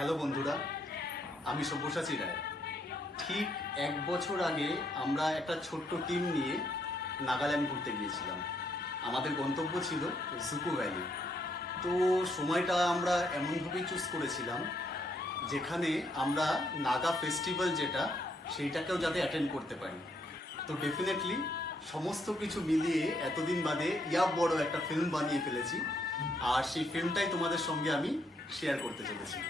Hello বন্ধুরা, আমি সব্যসাচী রায়। ঠিক 1 বছর আগে আমরা একটা ছোট্ট টিম নিয়ে নাগাল্যান্ড ঘুরতে গিয়েছিলাম। আমাদের গন্তব্য ছিল জুকো ভ্যালি। তো সময়টা আমরা এমনভাবেই চুজ করেছিলাম যেখানে আমরা নাগা ফেস্টিভ্যাল যেটা সেইটাকেও যাতে অ্যাটেন্ড করতে পারি। তো ডেফিনেটলি সমস্ত কিছু মিলিয়ে এতদিন বাদে বড় একটা ফিল্ম বানিয়ে ফেলেছি, আর সেই ফিল্মটাই তোমাদের সঙ্গে আমি শেয়ার করতে চলেছি।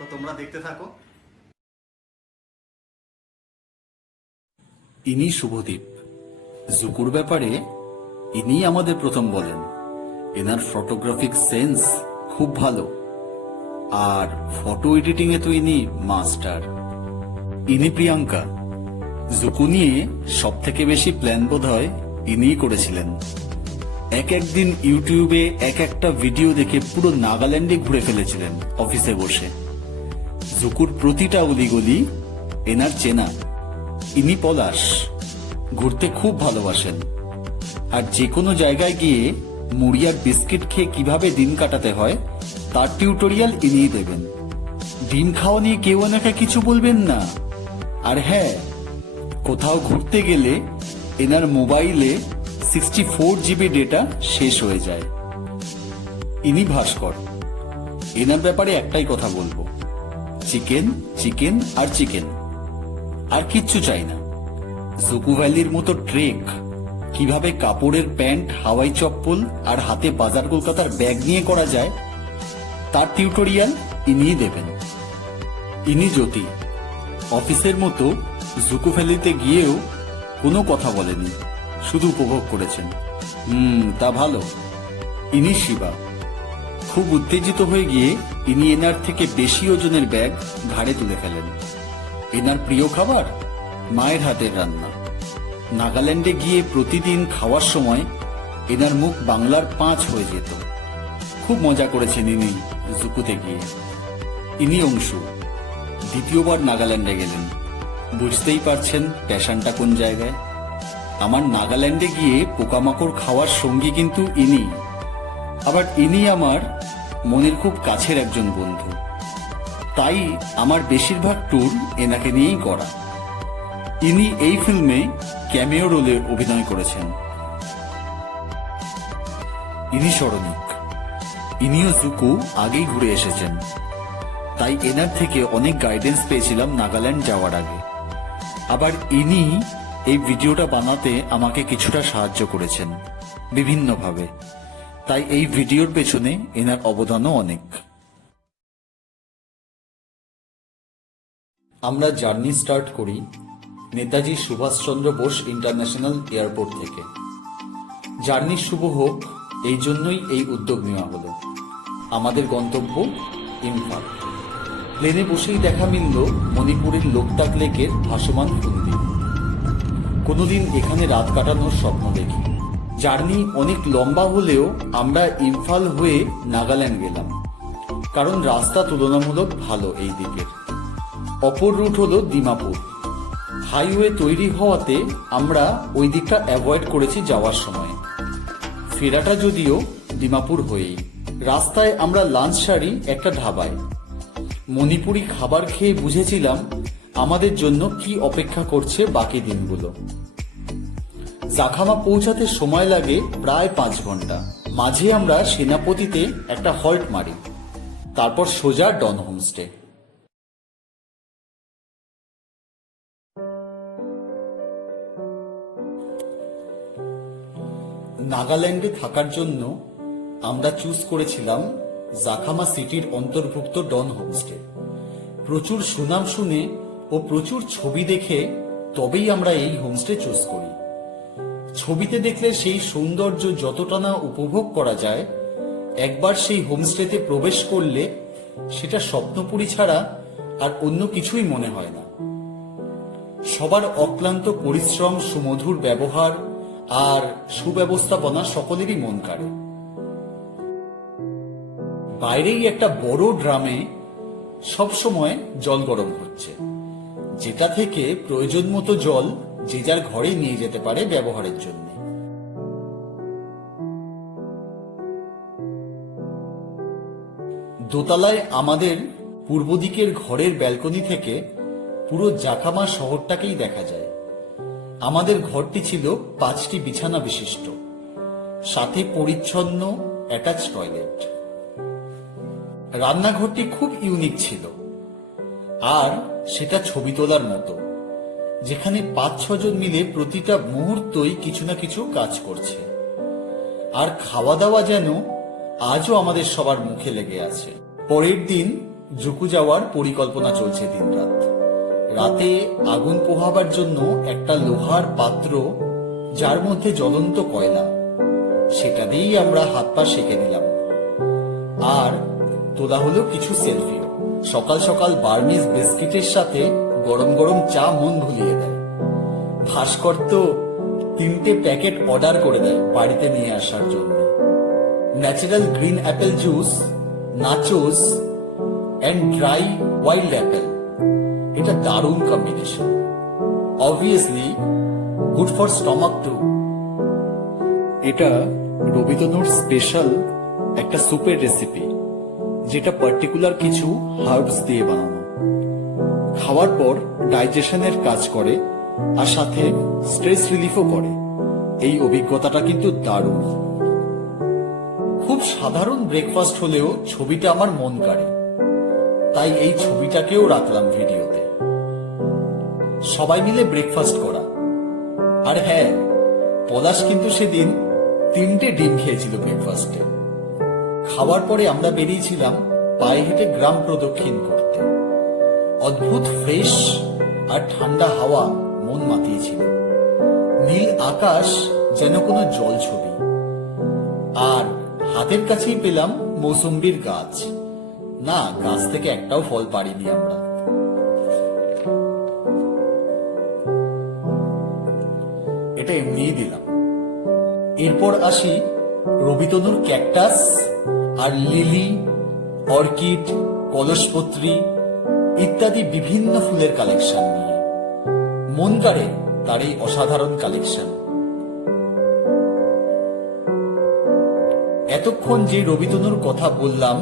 তো তোমরা দেখতে থাকো। ইনি শুভদীপ। জুকুর ব্যাপারে ইনি আমাদের প্রথম বলেন। এনার ফটোগ্রাফিক সেন্স খুব ভালো, আর ফটো এডিটিং এ তো ইনি মাস্টার। ইনি প্রিয়াঙ্কা। জুকু নিয়ে সব থেকে বেশি প্ল্যান বোধ হয় ইনিই করেছিলেন। একদিন ইউটিউবে একটা ভিডিও দেখে পুরো নাগাল্যান্ডে ঘুরে ফেলেছিলেন অফিসে বসে। জুকুর প্রতিটা অলিগলি এনার চেনা। ইনি পলাশ, ঘুরতে খুব ভালোবাসেন, আর যে কোনো জায়গায় গিয়ে মুড়ি আর বিস্কিট খেয়ে কিভাবে দিন কাটাতে হয় তার টিউটোরিয়াল ইনিই দেবেন। ডিম খাওয়া নিয়ে কেউ এনাকে কিছু বলবেন না। আর হ্যাঁ, কোথাও ঘুরতে গেলে এনার মোবাইলে 64 GB ডেটা শেষ হয়ে যায়। ইনি ভাস্কর। এনার ব্যাপারে একটাই কথা বলবো, চিকেন চিকেন আর চিকেন, আর কিচ্ছু চাই না। জুকু ভ্যালির মতো ট্রেক কিভাবে কাপড়ের প্যান্ট, হাওয়াই চপ্পল আর হাতে বাজার কলকাতার ব্যাগ নিয়ে করা যায় তার টিউটোরিয়াল ইনিই দেবেন। ইনি জ্যোতি। অফিসের মতো জুকু ভ্যালিতে গিয়েও কোনো কথা বলেনি, শুধু উপভোগ করেছেন। তা ভালো। ইনি শিবা। খুব উত্তেজিত হয়ে গিয়ে ইনি এনার থেকে বেশি ওজনের ব্যাগ ঘাড়ে তুলে ফেলেন। এনার প্রিয় খাবার মায়ের হাতের রান্না। নাগাল্যান্ডে গিয়ে প্রতিদিন খাওয়ার সময় এনার মুখ বাংলার 5 হয়ে যেত। খুব মজা করেছেন ইনি জুকুতে গিয়ে। ইনি অংশু। দ্বিতীয়বার নাগাল্যান্ডে গেলেন। বুঝতেই পারছেন প্যাশনটা কোন জায়গায়। আমার নাগাল্যান্ডে গিয়ে পোকামাকড় খাওয়ার সঙ্গী কিন্তু ইনি। আবার ইনি আমার মনের খুব কাছের একজন বন্ধু, তাই আমার বেশিরভাগ ট্যুর এনাকে নিয়েই করা। ইনি এই ফিল্মে ক্যামিও রোলে অভিনয় করেছেন। ইনি শরণিক। ইনিও জুকু আগেই ঘুরে এসেছেন, তাই এনার থেকে অনেক গাইডেন্স পেয়েছিলাম নাগাল্যান্ড যাওয়ার আগে। আবার ইনি এই ভিডিওটা বানাতে আমাকে কিছুটা সাহায্য করেছেন বিভিন্নভাবে, তাই এই ভিডিওর পেছনে এনার অবদানও অনেক। আমরা জার্নি স্টার্ট করি নেতাজি সুভাষচন্দ্র বোস ইন্টারন্যাশনাল এয়ারপোর্ট থেকে। জার্নি শুভ হোক, এই জন্যই এই উদ্যোগ নেওয়া হলো। আমাদের গন্তব্য ইম্ফল। প্লেনে বসেই দেখা মিলল মণিপুরের লোকটাক লেকের ভাসমান ফুলদি। কোনোদিন এখানে রাত কাটানোর স্বপ্ন দেখি। জার্নি অনেক লম্বা হলেও আমরা ইম্ফল হয়ে নাগাল্যান্ড গেলাম, কারণ রাস্তা তুলনামূলক ভালো এই দিকের। অপর রুট হলো দিমাপুর। হাইওয়ে তৈরি হওয়াতে আমরা ওই দিকটা অ্যাভয়েড করেছি যাওয়ার সময়। ফেরাটা যদিও দিমাপুর হয়েই। রাস্তায় আমরা লাঞ্চ সারি একটা ধাবায়। মণিপুরি খাবার খেয়ে বুঝেছিলাম আমাদের জন্য কি অপেক্ষা করছে বাকি দিনগুলো। জাখামা পৌঁছাতে সময় লাগে প্রায় 5 ঘন্টা। মাঝে আমরা সেনাপতিতে একটা হল্ট মারি, তারপর সোজা ডন হোমস্টে। নাগাল্যান্ডে থাকার জন্য আমরা চুজ করেছিলাম জাখামা সিটির অন্তর্ভুক্ত ডন হোমস্টে। প্রচুর সুনাম শুনে ও প্রচুর ছবি দেখে তবেই আমরা এই হোমস্টে চুজ করি। ছবিতে দেখলে সেই সৌন্দর্য যতটা না উপভোগ করা যায়, একবার সেই হোমস্টেতে প্রবেশ করলে সেটা স্বপ্নপুরী ছাড়া আর অন্য কিছুই মনে হয় না। সবার অক্লান্ত পরিশ্রম, সুমধুর ব্যবহার আর সুব্যবস্থাপনা সকলেরই মন কাড়ে। বাইরেই একটা বড় ড্রামে সবসময় জল গরম হচ্ছে, যেটা থেকে প্রয়োজন মতো জল যে যার ঘরে নিয়ে যেতে পারে ব্যবহারের জন্য। দোতলায় আমাদের পূর্ব দিকের ঘরের ব্যালকনি থেকে পুরো জাকামা শহরটাকেই দেখা যায়। আমাদের ঘরটি ছিল 5টি বিছানা বিশিষ্ট, সাথে পরিচ্ছন্ন অ্যাটাচ টয়লেট। রান্নাঘরটি খুব ইউনিক ছিল, আর সেটা ছবি তোলার মতো, যেখানে 5-6 জন মিলে প্রতিটা মুহূর্তই কিছু না কিছু কাজ করছে। আর খাওয়া দাওয়া যেন আজও আমাদের সবার মুখে লেগে আছে। পরের দিন জুকু যাওয়ার পরিকল্পনা চলছে দিনরাত। রাতে আগুন পোহাবার জন্য একটা লোহার পাত্র, যার মধ্যে জ্বলন্ত কয়লা, সেটা দিয়েই আমরা হাত পা সেঁকে নিলাম। আর তোলা হলো কিছু সেলফিও। সকাল সকাল বার্মিজ বিস্কিটের সাথে গরম গরম চা মন ভুলিয়ে দেয়। ভাস্কর তো 3টে প্যাকেট অর্ডার করে দেয় বাড়িতে নিয়ে আসার জন্য। Natural green apple juice, nachos and dry wild apple, এটা দারুণ combination. Obviously good for stomach too. এটা রবিতনুর স্পেশাল একটা সুপের রেসিপি, যেটা পার্টিকুলার কিছু হার্বস দিয়ে বানানো। খাওয়ার পর ডাইজেশনের কাজ করে, আর সাথে স্ট্রেস রিলিফও করে। এই অভিজ্ঞতাটা কিন্তু দারুণ। খুব সাধারণ ব্রেকফাস্ট হলেও ছবিটা আমার মন কাড়ে, তাই এই ছবিটাকেও রাখলাম ভিডিওতে। সবাই মিলে ব্রেকফাস্ট করা। আর হ্যাঁ, পলাশ কিন্তু সেদিন 3টে ডিম খেয়েছিল ব্রেকফাস্টে। খাওয়ার পরে আমরা বেরিয়েছিলাম পায়ে হেঁটে গ্রাম প্রদক্ষিণ করতে। অদ্ভুত ফ্রেশ আর ঠান্ডা হাওয়া মন মাতিয়েছিল। নীল আকাশ যেন কোনো জল ছবি। আর হাতের কাছেই পেলাম মৌসুম্বির গাছ। না, গাছ থেকে একটাও ফল পারিনি আমরা। এটা এমনিই দিলাম। এরপর আসি রবিতনুর ক্যাকটাস আর লিলি, অর্কিড, কলসপত্রী ইত্যাদি বিভিন্ন ফুলের কালেকশন নিয়ে। মন কাড়ে তার এই অসাধারণ কালেকশন। এতক্ষণ যে রবিতনুর কথা বললাম,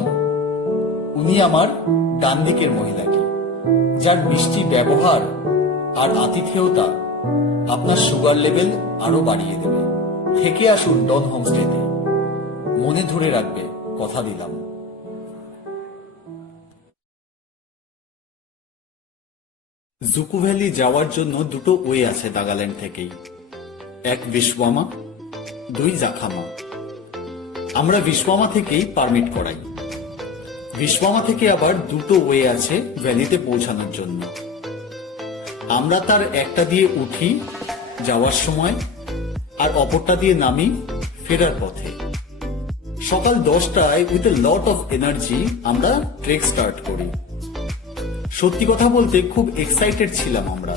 উনি আমার ডান দিকের মহিলাটি, যার মিষ্টি ব্যবহার আর আতিথেয়তা আপনার সুগার লেভেল আরো বাড়িয়ে দেবে। থেকে আসুন ডন হোমস্টেতে, মনে ধরে রাখবে, কথা দিলাম। জুকু ভ্যালি যাওয়ার জন্য 2টো ওয়ে আছে নাগাল্যান্ড থেকেই। এক বিশওয়ামা, 2 জাখামা। আমরা বিশওয়ামা থেকেই পারমিট করাই। বিশওয়ামা থেকে আবার 2টো ওয়ে আছে ভ্যালিতে পৌঁছানোর জন্য। আমরা তার একটা দিয়ে উঠি যাওয়ার সময়, আর অপরটা দিয়ে নামি ফেরার পথে। সকাল 10টায় with a lot of energy আমরা ট্রেক স্টার্ট করি। সত্যি কথা বলতে খুব এক্সাইটেড ছিলাম আমরা।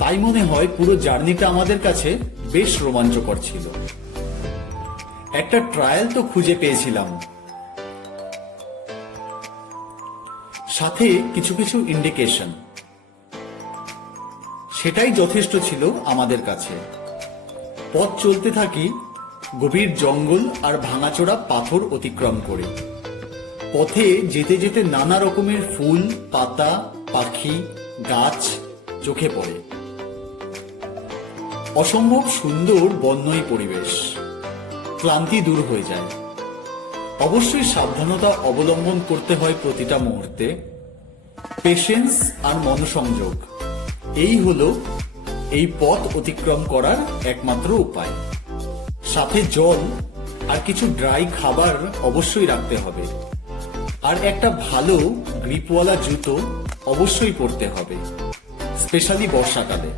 তাই মনে হয় পুরো জার্নিটা আমাদের কাছে বেশ রোমাঞ্চকর ছিল। একটা ট্রায়াল তো খুঁজে পেয়েছিলাম, সাথে কিছু কিছু ইন্ডিকেশন। সেটাই যথেষ্ট ছিল আমাদের কাছে। পথ চলতে থাকি গভীর জঙ্গল আর ভাঙাচোরা পাথর অতিক্রম করে। পথে যেতে যেতে নানা রকমের ফুল, পাতা, পাখি, গাছ চোখে পড়ে। অসম্ভব সুন্দর বন্যই পরিবেশ। ক্লান্তি দূর হয়ে যায়। অবশ্যই সাবধানতা অবলম্বন করতে হয় প্রতিটা মুহূর্তে। পেশেন্স আর মনোসংযোগ, এই হলো এই পথ অতিক্রম করার একমাত্র উপায়। সাথে জল আর কিছু ড্রাই খাবার অবশ্যই রাখতে হবে। আর একটা ভালো গ্রিপওয়ালা জুতো অবশ্যই পরতে হবে, স্পেশালি বর্ষাকালে।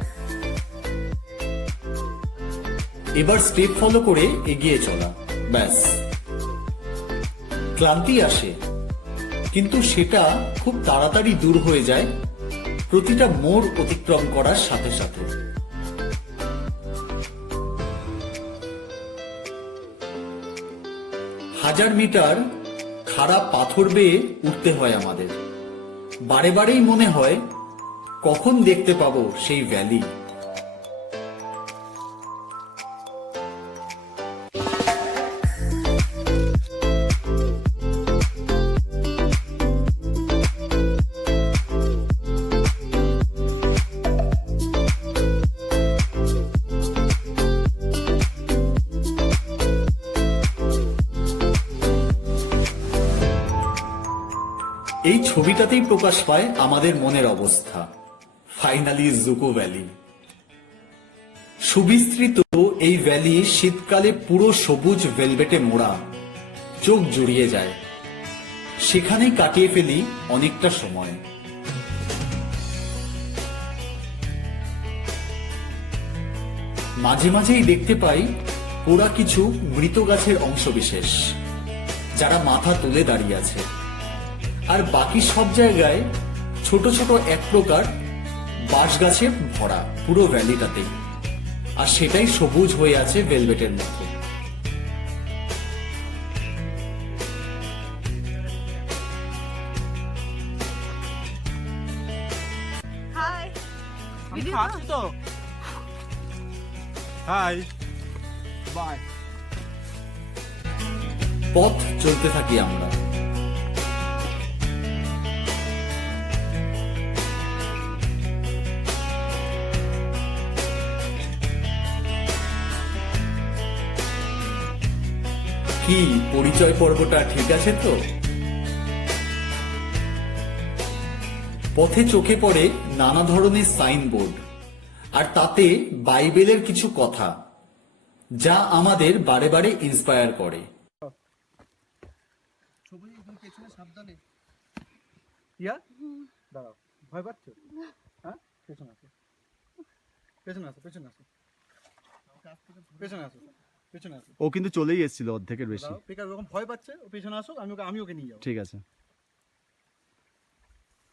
এবার স্টেপ ফলো করে এগিয়ে চলা, ব্যাস। ক্লান্তি আসে, কিন্তু সেটা খুব তাড়াতাড়ি দূর হয়ে যায় প্রতিটা মোড় অতিক্রম করার সাথে সাথে। 1000 মিটার খাড়া পাথর বেয়ে উঠতে হয় আমাদের। বারে বারেই মনে হয় কখন দেখতে পাবো সেই ভ্যালি। এই ছবিটাতেই প্রকাশ পায় আমাদের মনের অবস্থা। Finally Dzukou valley. সুবিস্তৃত এই ভ্যালি শীতকালে পুরো সবুজ ভেলভেটে মোড়া, চোখ জুড়িয়ে যায়। সেখানেই কাটিয়ে ফেলি অনেকটা সময়। মাঝে মাঝেই দেখতে পাই পোড়া কিছু মৃত গাছের অংশবিশেষ, যারা মাথা তুলে দাঁড়িয়ে আছে। আর বাকি সব জায়গায় ছোট ছোট এক প্রকার বাঁশ গাছে ভরা পুরো ভ্যালিটাতে, আর সেটাই সবুজ হয়ে আছে ভেলভেটের মতো। হাই ভিডিও আছি তো। High by. পথ চলতে থাকি আমরা। কি পরিচয় পর্বটা ঠিক আছে তো? পথে চোখে পড়ে নানা ধরনের সাইনবোর্ড, আর তাতে বাইবেলের কিছু কথা, যা আমাদের বারে বারে ইন্সপায়ার করে। পেছনে সাবধানে। ইয়া দাঁড়াও, ভয় পাচ্ছ? হ্যাঁ, পেছনে আসো, পেছনে আসো, পেছনে আসো, পেছনে আসো, পেছনে আসো। ও কিন্তু চলেই এসেছিল অর্ধেকের বেশি। পিকার ওরকম ভয় পাচ্ছে, ও পেছনে আসো, আমি ওকে নিয়ে যাবো। ঠিক আছে,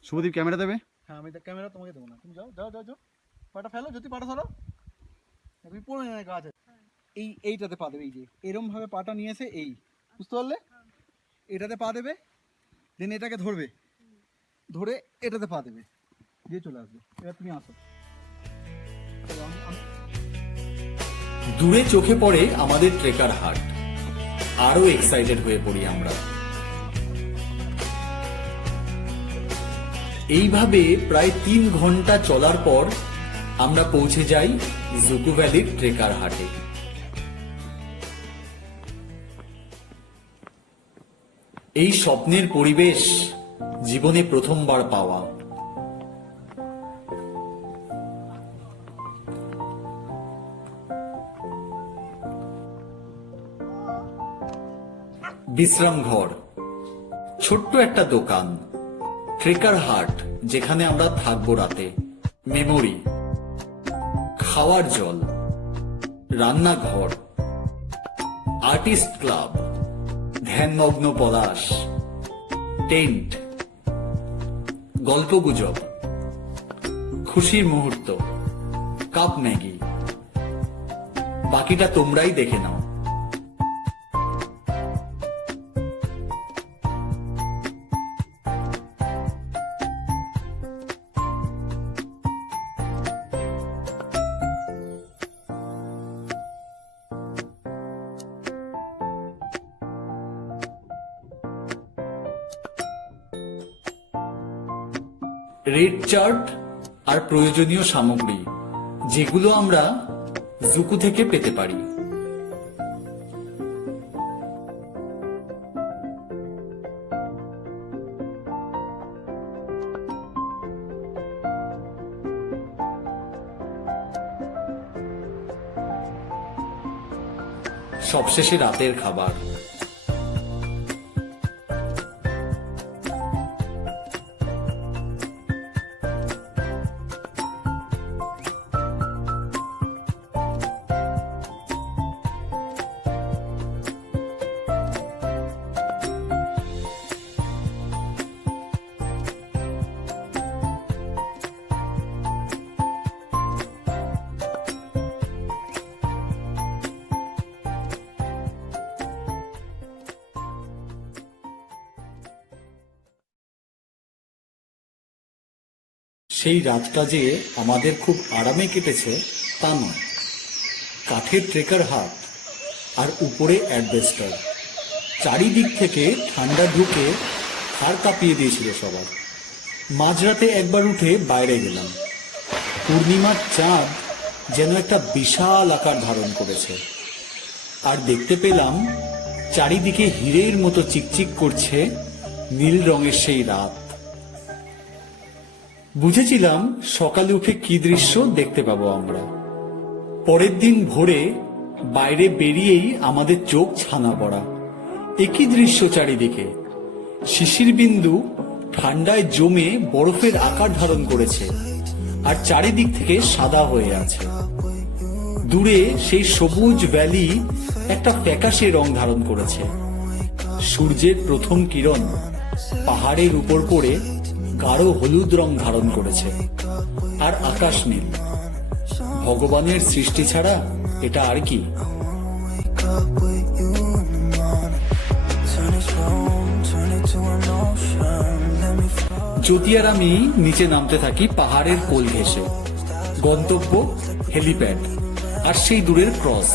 শুভদীপ ক্যামেরা দেবে। হ্যাঁ, আমি ক্যামেরা তোমাকে দেবো না, তুমি যাও যাও যাও যাও। পাটা ফেলো, যদি পাটা ধরো, তুমি পড়ে না গাছ। এইটাতে পা দেবে, এই যে এরম ভাবে পাটা নিয়ে এসে এই, বুঝতে পারলে? এটাতে পা দেবে, দেন এটাকে ধরবে, ধরে এটাতে পা দেবে, দিয়ে চলে আসবে। এবার তুমি আসো। দূরে চোখে পড়ে আমাদের ট্রেকার হাট। আরো এক্সাইটেড হয়ে পড়ি আমরা। এইভাবে প্রায় 3 ঘন্টা চলার পর আমরা পৌঁছে যাই জুকো ভ্যালির ট্রেকার হাটে। এই স্বপ্নের পরিবেশ জীবনে প্রথমবার পাওয়া। বিশ্রাম ঘর, ছোট্ট একটা দোকান, ট্রেকার হাট যেখানে আমরা থাকবো রাতে, মেমোরি, খাওয়ার জল, রান্নাঘর, আর্টিস্ট ক্লাব, ধ্যানমগ্ন পলাশ, টেন্ট, গল্পগুজব, খুশির মুহূর্ত, কাপ ম্যাগি। বাকিটা তোমরাই দেখে নাও। রেড চার্ট আর প্রয়োজনীয় সামগ্রী, যেগুলো আমরা জুকো থেকে পেতে পারি। সবশেষে রাতের খাবার। সেই রাতটা যে আমাদের খুব আরামে কেটেছে তা নয়। কাঠের ট্রেকার হাট আর উপরে অ্যাডভেস্টার, চারিদিক থেকে ঠান্ডা ঢুকে হাড় কাঁপিয়ে দিয়েছিল সবার। মাঝরাতে একবার উঠে বাইরে গেলাম। পূর্ণিমার চাঁদ যেন একটা বিশাল আকার ধারণ করেছে, আর দেখতে পেলাম চারিদিকে হীরের মতো চিকচিক করছে নীল রঙের সেই রাত। বুঝেছিলাম সকালে উঠে কি দৃশ্য দেখতে পাবো আমরা। পরের দিন ভোরে বাইরে বেরিয়েই আমাদের চোখ ছানা পড়া। একই দৃশ্য চারিদিকে, শিশির বিন্দু ঠান্ডায় জমে বরফের আকার ধারণ করেছে আর চারিদিক থেকে সাদা হয়ে আছে। দূরে সেই সবুজ ভ্যালি একটা ফ্যাকাশে রং ধারণ করেছে। সূর্যের প্রথম কিরণ পাহাড়ের উপর পড়ে গাঢ় হলুদ রং ধারণ করেছে, আর আকাশ নীল। ভগবানের সৃষ্টি ছাড়া এটা আর কি? জ্যোতি আর আমি নিচে নামতে থাকি পাহাড়ের কোল ঘেঁষে। গন্তব্য হেলিপ্যাড আর সেই দূরের ক্রস।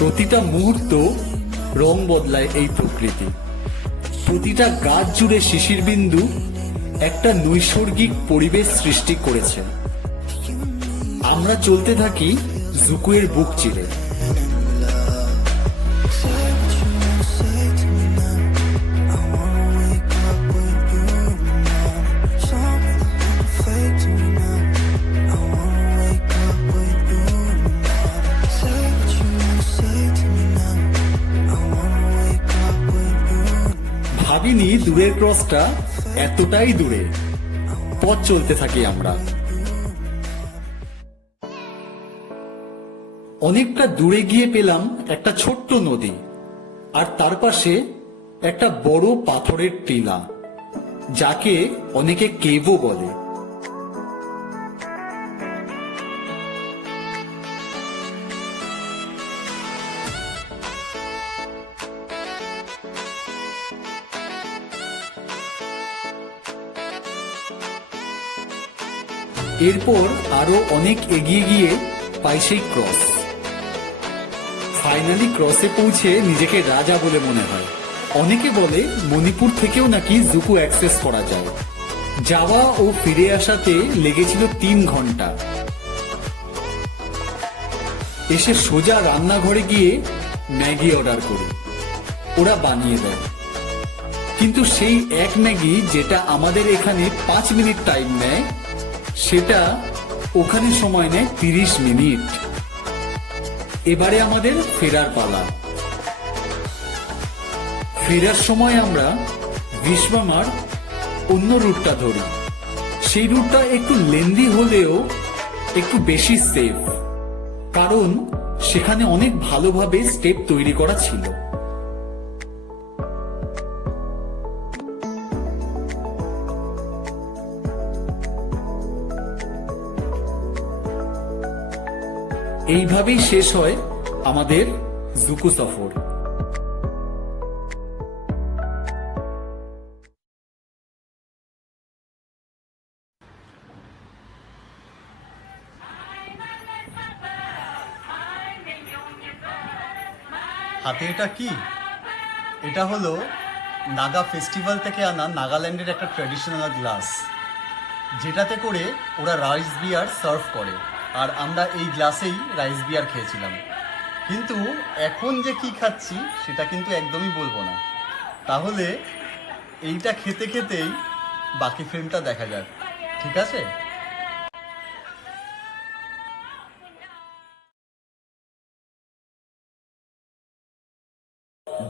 প্রতিটা মুহূর্ত রং বদলায় এই প্রকৃতি। প্রতিটা গাছ জুড়ে শিশির বিন্দু একটা নৈসর্গিক পরিবেশ সৃষ্টি করেছে। আমরা চলতে থাকি জুকুয়ের বুক চিরে। ভাবিনি দূরের ক্রসটা এতটাই দূরে। পথ চলতে থাকি আমরা। অনেকটা দূরে গিয়ে পেলাম একটা ছোট্ট নদী, আর তার পাশে একটা বড় পাথরের টিলা, যাকে অনেকে কেভও বলে। এরপর আরো অনেক এগিয়ে গিয়ে পাই সেই ক্রস। ফাইনালি ক্রসে পৌঁছে নিজেকে রাজা বলে মনে হয়। অনেকে বলে মণিপুর থেকেও নাকি জুকু অ্যাক্সেস করা যায়। যাওয়া ও ফিরে আসাতে লেগেছিল 3 ঘন্টা। এসে সোজা রান্নাঘরে গিয়ে ম্যাগি অর্ডার করি, ওরা বানিয়ে দেয়। কিন্তু সেই এক ম্যাগি যেটা আমাদের এখানে 5 মিনিট টাইম নেয়, সেটা ওখানে সময় নেয় 30 মিনিট। এবারে আমাদের ফেরার পালা। ফেরার সময় আমরা বিশ্বমার অন্য রুটটা ধরি। সেই রুটটা একটু লেন্দি হলেও একটু বেশি সেফ, কারণ সেখানে অনেক ভালোভাবে স্টেপ তৈরি করা ছিল। এইভাবেই শেষ হয় আমাদের জুকু সফর। হাতে এটা কি? এটা হলো নাগা ফেস্টিভ্যাল থেকে আনা নাগাল্যান্ডের একটা ট্র্যাডিশনাল গ্লাস, যেটাতে করে ওরা রাইস বিয়ার সার্ভ করে, আর আমরা এই গ্লাসেই রাইস বিয়ার খেয়েছিলাম। কিন্তু এখন যে কি খাচ্ছি সেটা কিন্তু একদমই বলবো না। তাহলে এইটা খেতে খেতেই বাকি ফিল্মটা দেখা যাক, ঠিক আছে?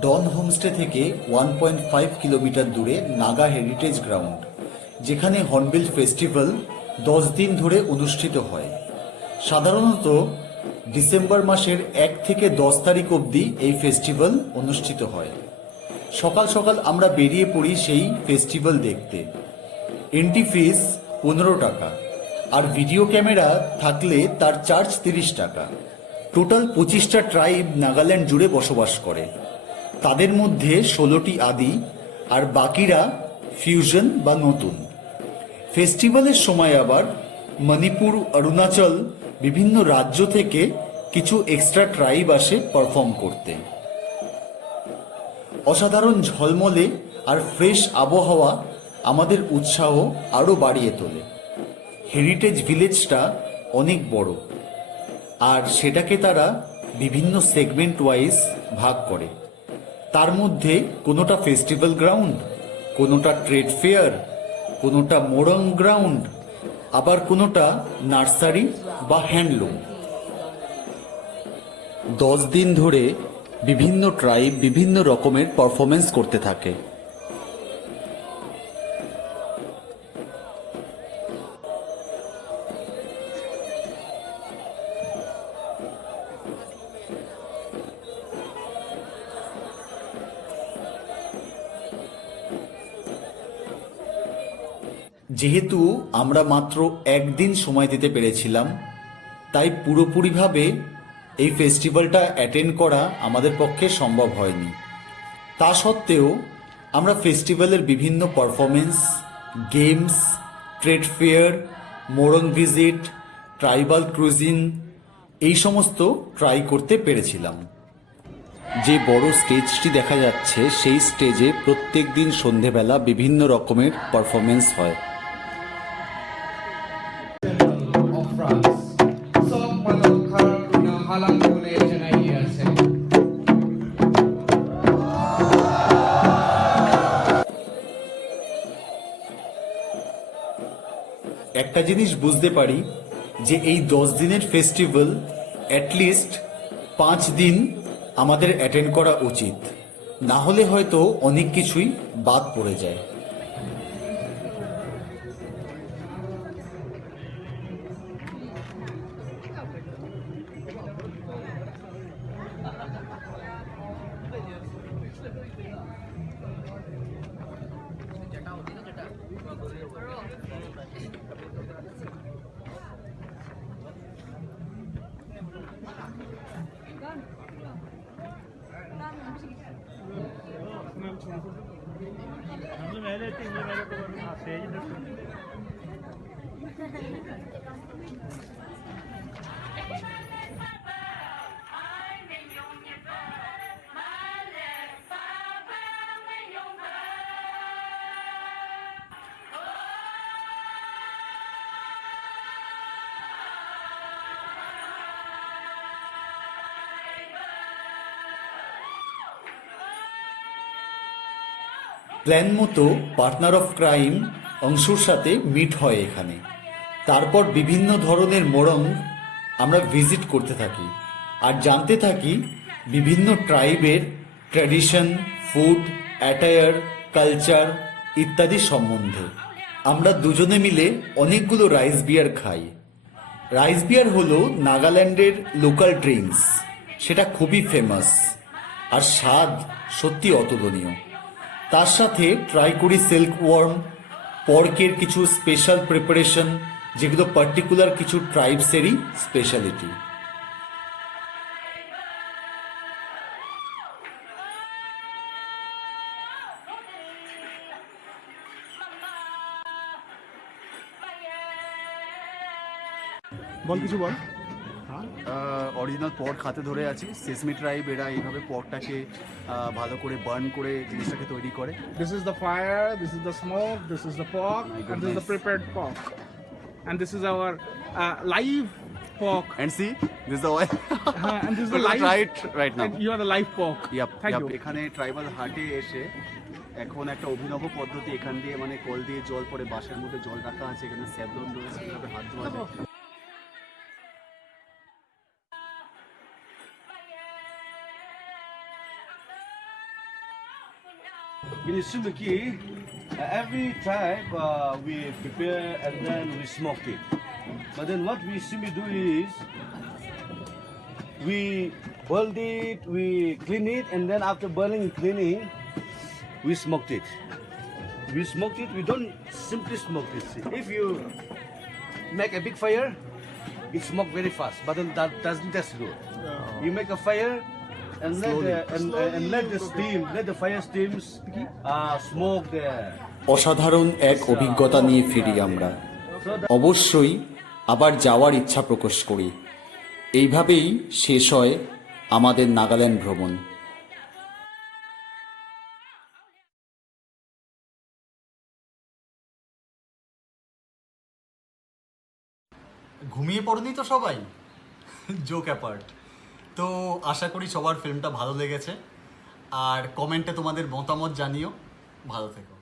ডন হোমস্টে থেকে 1.5 কিলোমিটার দূরে নাগা হেরিটেজ গ্রাউন্ড, যেখানে হর্নবিল ফেস্টিভ্যাল 10 দিন ধরে অনুষ্ঠিত হয়। সাধারণত ডিসেম্বর মাসের 1 থেকে 10 তারিখ অবধি এই ফেস্টিভ্যাল অনুষ্ঠিত হয়। সকাল সকাল আমরা বেরিয়ে পড়ি সেই ফেস্টিভ্যাল দেখতে। এন্ট্রি ফিস 15 টাকা, আর ভিডিও ক্যামেরা থাকলে তার চার্জ 30 টাকা। টোটাল 25টা ট্রাইব নাগাল্যান্ড জুড়ে বসবাস করে। তাদের মধ্যে 16টি আদি আর বাকিরা ফিউশন বা নতুন। ফেস্টিভ্যালের সময় আবার মণিপুর, অরুণাচল, বিভিন্ন রাজ্য থেকে কিছু এক্সট্রা ট্রাইব আসে পারফর্ম করতে। অসাধারণ ঝলমলে আর ফ্রেশ আবহাওয়া আমাদের উৎসাহ আরও বাড়িয়ে তোলে। হেরিটেজ ভিলেজটা অনেক বড়, আর সেটাকে তারা বিভিন্ন সেগমেন্ট ওয়াইজ ভাগ করে। তার মধ্যে কোনোটা ফেস্টিভ্যাল গ্রাউন্ড, কোনোটা ট্রেড ফেয়ার, কোনোটা মোরং গ্রাউন্ড, আবার কোনোটা নার্সারি বা হ্যান্ডলুম। 10 দিন ধরে বিভিন্ন ট্রাইব বিভিন্ন রকমের পারফরমেন্স করতে থাকে। যেহেতু আমরা মাত্র একদিন সময় দিতে পেরেছিলাম, তাই পুরোপুরিভাবে এই ফেস্টিভ্যালটা অ্যাটেন্ড করা আমাদের পক্ষে সম্ভব হয়নি। তা সত্ত্বেও আমরা ফেস্টিভ্যালের বিভিন্ন performance, games, trade fair, Morung visit, tribal cuisine এই সমস্ত ট্রাই করতে পেরেছিলাম। যে বড় স্টেজটি দেখা যাচ্ছে সেই স্টেজে প্রত্যেক দিন সন্ধেবেলা বিভিন্ন রকমের পারফরমেন্স হয়। একটা জিনিস বুঝতে পারি যে এই 10 দিনের ফেস্টিভ্যাল অ্যাটলিস্ট 5 দিন আমাদের অ্যাটেন্ড করা উচিত, না হলে হয়তো অনেক কিছুই বাদ পড়ে যায়। প্ল্যান মতো পার্টনার অফ ক্রাইম অংশুর সাথে মিট হয় এখানে। তারপর বিভিন্ন ধরনের মোরং আমরা ভিজিট করতে থাকি আর জানতে থাকি বিভিন্ন ট্রাইবের ট্র্যাডিশন, ফুড, অ্যাটায়ার, কালচার ইত্যাদি সম্বন্ধে। আমরা দুজনে মিলে অনেকগুলো রাইস বিয়ার খাই। রাইস বিয়ার হলো নাগাল্যান্ডের লোকাল ড্রিঙ্কস, সেটা খুবই ফেমাস আর স্বাদ সত্যি অতুলনীয়। তার সাথে ট্রাই করি সিল্ক ওয়ার্ম, পর্কের কিছু স্পেশাল প্রিপারেশন যেগুলো পার্টিকুলার কিছু ট্রাইবসেরই স্পেশালিটি। বল কিছু বল। অরিজিনাল পর্ক হাতে ধরে আছি। সেসমি ট্রাইব এরা এইভাবে পর্কটাকে ভালো করে বার্ন করে জিনিসটাকে তৈরি করে। This is the fire, this is the smoke, this is the pork, My and this is the goodness. prepared pork. And this is our live pork. And see, this is the oil. And this is the We're live. gonna try it right now. And you are the live pork. Yep, Thank yep. you. এখানে tribal হাটে এসে এখন একটা অভিনব পদ্ধতি, এখান দিয়ে মানে কল দিয়ে জল পরে বাঁশের মধ্যে জল রাখা আছে, এখানে স্যাভলন রয়েছে, এভাবে হাত ধোয়া যায়। In Sumaki, every tribe we prepare and then we smoke it. But then what we simply do is we boil it, we clean it, and then after boiling and cleaning, we smoked it. we smoked it. We don't simply smoke it. See, if you make a big fire, it smoke very fast, but then that doesn't taste good. You make a fire and let the steam, let the fire steams smoke the. অসাধারণ এক অভিজ্ঞতা নিয়ে ফিরি আমরা। অবশ্যই আবার যাওয়ার ইচ্ছা প্রকাশ করি। এইভাবেই শেষ হয় আমাদের নাগাল্যান্ড ভ্রমণ। ঘুমিয়ে পড়নি তো সবাই? Joke apart. তো আশা করি সবার ফিল্মটা ভালো লেগেছে, আর কমেন্টে তোমাদের মতামত জানিও। ভালো থেকো।